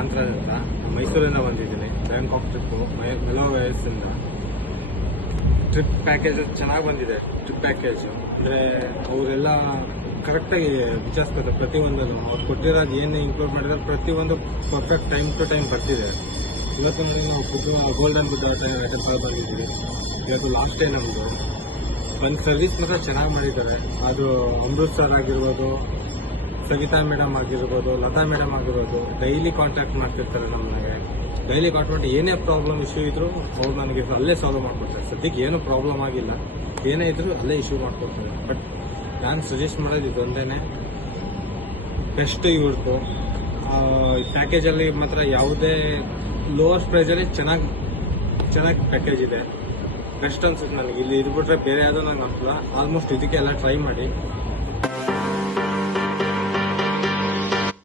ಕಾಂತರಾಜ್ ಅಂತ ಮೈಸೂರಿಂದ ಬಂದಿದ್ದೀನಿ. ಬ್ಯಾಂಕಾಕ್ ಟ್ರಿಪ್ಪು ಮೆಲೋ ವಯಸ್ಸಿಂದ ಟ್ರಿಪ್ ಪ್ಯಾಕೇಜ್ ಚೆನ್ನಾಗಿ ಬಂದಿದೆ. ಟ್ರಿಪ್ ಪ್ಯಾಕೇಜ್ ಅಂದರೆ ಅವರೆಲ್ಲ ಕರೆಕ್ಟಾಗಿ ವಿಚಾರಿಸ್ತಾರೆ. ಪ್ರತಿಯೊಂದನ್ನು ಅವ್ರು ಕೊಟ್ಟಿರೋದು ಏನು ಇನ್ಕ್ಲೂಡ್ ಮಾಡಿದ್ರೆ ಪ್ರತಿಯೊಂದು ಪರ್ಫೆಕ್ಟ್ ಟೈಮ್ ಟು ಟೈಮ್ ಬರ್ತಿದೆ. ಇವತ್ತು ನೋಡಿ ನಾವು ಗೋಲ್ಡನ್ ಬುದ್ಧ ಟೆಂಪಲ್ ಬಂದಿದ್ದೀವಿ. ಇವತ್ತು ಲಾಸ್ಟ್ ಡೇ ನಮ್ಮದು. ಒಂದು ಸರ್ವಿಸ್ ಮಾತ್ರ ಚೆನ್ನಾಗಿ ಮಾಡಿದ್ದಾರೆ. ಅದು ಅಮೃತ್ಸರ್ ಆಗಿರ್ಬೋದು, ಸವಿತಾ ಮೇಡಮ್ ಆಗಿರ್ಬೋದು, ಲತಾ ಮೇಡಮ್ ಆಗಿರ್ಬೋದು, ಡೈಲಿ ಕಾಂಟ್ಯಾಕ್ಟ್ ಮಾಡ್ತಿರ್ತಾರೆ ನಮಗೆ. ಡೈಲಿ ಕಾಂಟ್ಯಾಕ್ಟ್ ಏನೇ ಪ್ರಾಬ್ಲಮ್ ಇಶ್ಯೂ ಇದ್ರು ಅವ್ರು ನನಗೆ ಅಲ್ಲೇ ಸಾಲ್ವ್ ಮಾಡ್ಕೊಡ್ತಾರೆ. ಸದ್ಯಕ್ಕೆ ಏನು ಪ್ರಾಬ್ಲಮ್ ಆಗಿಲ್ಲ, ಏನೇ ಇದ್ರು ಅಲ್ಲೇ ಇಶ್ಯೂ ಮಾಡ್ಕೊಡ್ತಾರೆ. ಬಟ್ ನಾನು ಸಜೆಸ್ಟ್ ಮಾಡೋದು ಇದೊಂದೇ, ಬೆಸ್ಟ್ ಇವ್ರದ್ದು ಪ್ಯಾಕೇಜಲ್ಲಿ ಮಾತ್ರ ಯಾವುದೇ ಲೋವರ್ ಪ್ರೈಸಲ್ಲಿ ಚೆನ್ನಾಗಿ ಪ್ಯಾಕೇಜ್ ಇದೆ. ಬೆಸ್ಟ್ ಅನ್ಸುತ್ತೆ ನನಗೆ. ಇಲ್ಲಿ ಇದ್ಬಿಟ್ರೆ ಬೇರೆ ಯಾವುದೋ ನಂಗೆ ಅನ್ಸಲ್ಲ. ಆಲ್ಮೋಸ್ಟ್ ಇದಕ್ಕೆ ಎಲ್ಲ ಟ್ರೈ ಮಾಡಿ.